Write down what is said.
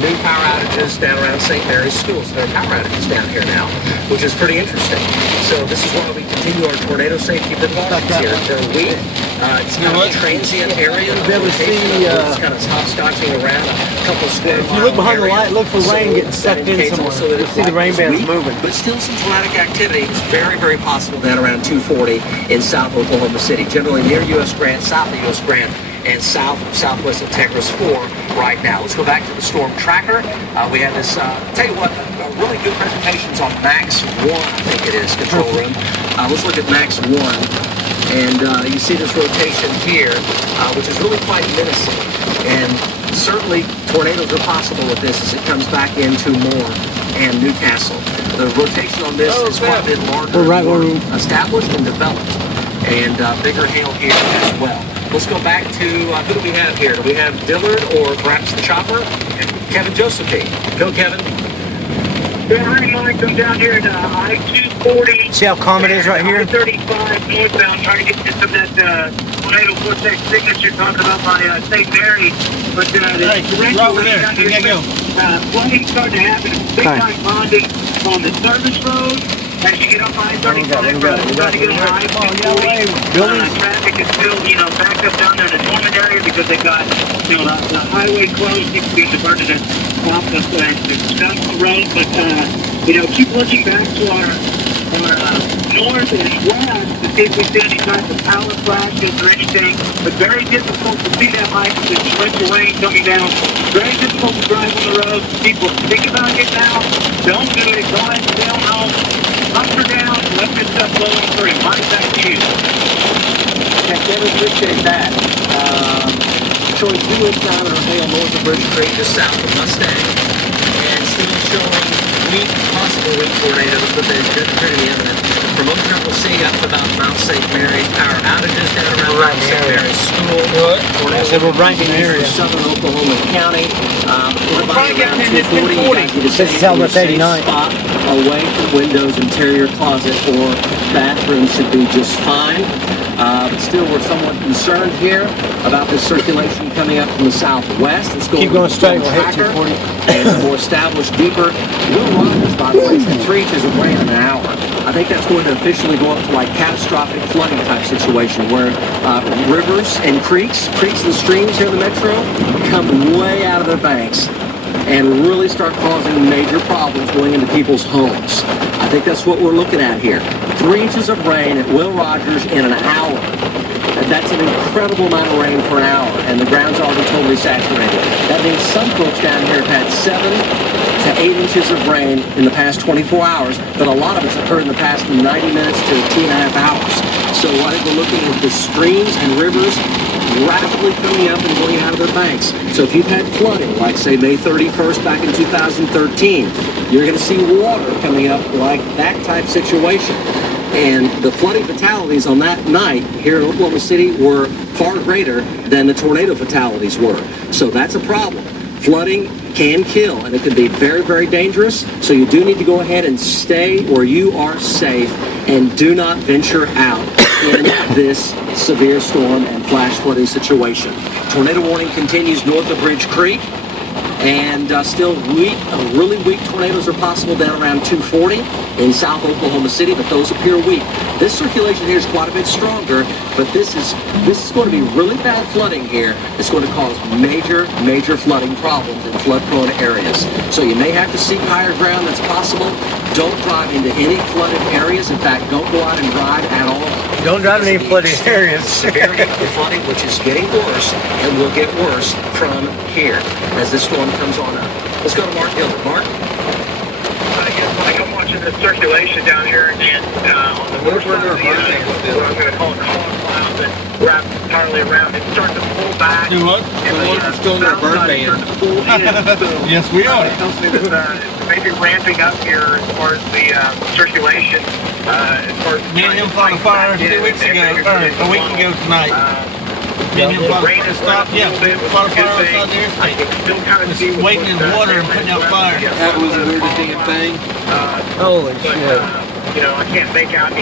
new power outages down around St. Mary's schools. There are power outages down here now, which is pretty interesting. So this is why we continue our tornado safety precautions here. They're weak. It's kind of a transient area. You'll be able to see, it's kind of hopscotching around a couple of square if you look behind the light, look for rain getting sucked in somewhere. You'll see the rain bands moving. But still some tornadic activity. It's very, very possible down around 240 in South Oklahoma City. Generally near U.S. Grant, south of U.S. Grant, and southwest of Tegris 4 right now. Let's go back to the storm tracker. We have this, tell you what, really good presentations on Max 1, I think it is, control room. Let's look at Max 1. And you see this rotation here, which is really quite menacing. And certainly tornadoes are possible with this as it comes back into Moore and Newcastle. The rotation on this is quite a bit larger, more established and developed. And bigger hail here as well. Let's go back to, who do we have here? Do we have Dillard or perhaps the chopper? Kevin Josephine. Go, Kevin. Yeah, hi, Mike. I'm down here at I-240. See how calm it is right here? I-35 northbound, trying to get to some of that tornado vortex signature talking about by St. Mary. But the right over there. You gotta go. Flooding starting to happen. Big time bonding on the service road. As you get up I-35, trying to get on I-240. Traffic is still, backed up down there in the Norman area because they've got, the highway closed. It could be diverted off the Central Road. But, keep looking back to our north and west to see if we see any type of power flashes or anything. But very difficult to see that, Mike, with the torrential rain coming down. Very difficult to drive on the road. People think about getting out. Don't do it. Go ahead and stay on home. Hunker down. Let this stuff blow on through. Mike, back to you. Yeah, Kevin, appreciate that. Showing 2 inch diameter hail north of Bridge Creek, just south of Mustang, and still showing weak, possible weak tornadoes, but they're pretty evident. From Oak Sea up to about Mount St. Mary's, power outages down around Mount St. Mary's School. I said we're right in the area. Southern Oklahoma County. We're probably around getting 240. This is Southwest 89. Spot away from windows, interior closet, or bathroom should be just fine. But still, we're somewhat concerned here about this circulation coming up from the southwest. It's going Keep going straight. We'll hit 240. And more established, deeper. Will Rogers, by the way, said 3 inches of rain in an hour. I think that's going to officially go up to like catastrophic flooding type situation where rivers and creeks and streams here in the metro come way out of their banks and really start causing major problems going into people's homes. I think that's what we're looking at here. 3 inches of rain at Will Rogers in an hour. That's an incredible amount of rain for an hour, and the ground's already totally saturated. That means some folks down here have had 7 to 8 inches of rain in the past 24 hours, but a lot of it's occurred in the past 90 minutes to 2.5 hours. So I think we're looking at the streams and rivers rapidly coming up and going out of their banks. So if you've had flooding, like say May 31st back in 2013, you're going to see water coming up like that type situation. And the flooding fatalities on that night here in Oklahoma City were far greater than the tornado fatalities were. So that's a problem. Flooding can kill, and it can be very, very dangerous. So you do need to go ahead and stay where you are safe and do not venture out in this severe storm and flash flooding situation. Tornado warning continues north of Bridge Creek. And still weak, really weak tornadoes are possible down around 240 in South Oklahoma City, but those appear weak. This circulation here is quite a bit stronger, but this is going to be really bad flooding here. It's going to cause major, major flooding problems in flood-prone areas. So you may have to seek higher ground that's possible. Don't drive into any flooded areas. In fact, don't go out and drive at all. Don't drive in any flooded areas. Severity of the flooding, which is getting worse and will get worse from here as this storm comes on up. Let's go to Mark Gilbert. Mark? Mike, I'm watching the circulation down here and on the north side of the what I'm going to call a column cloud that wraps entirely around. It's starting to pull back. Do what? We're still in our burn ban. Yes, we are. Tells me that maybe ramping up here as far as the circulation. As far as me and him fought a fire 2 weeks ago, or a week ago tonight. Me and him fought a fire. Yeah, fought a fire outside there. Still kind of just waiting in water and putting out fire. That was the weirdest damn thing. Holy shit. I can't make out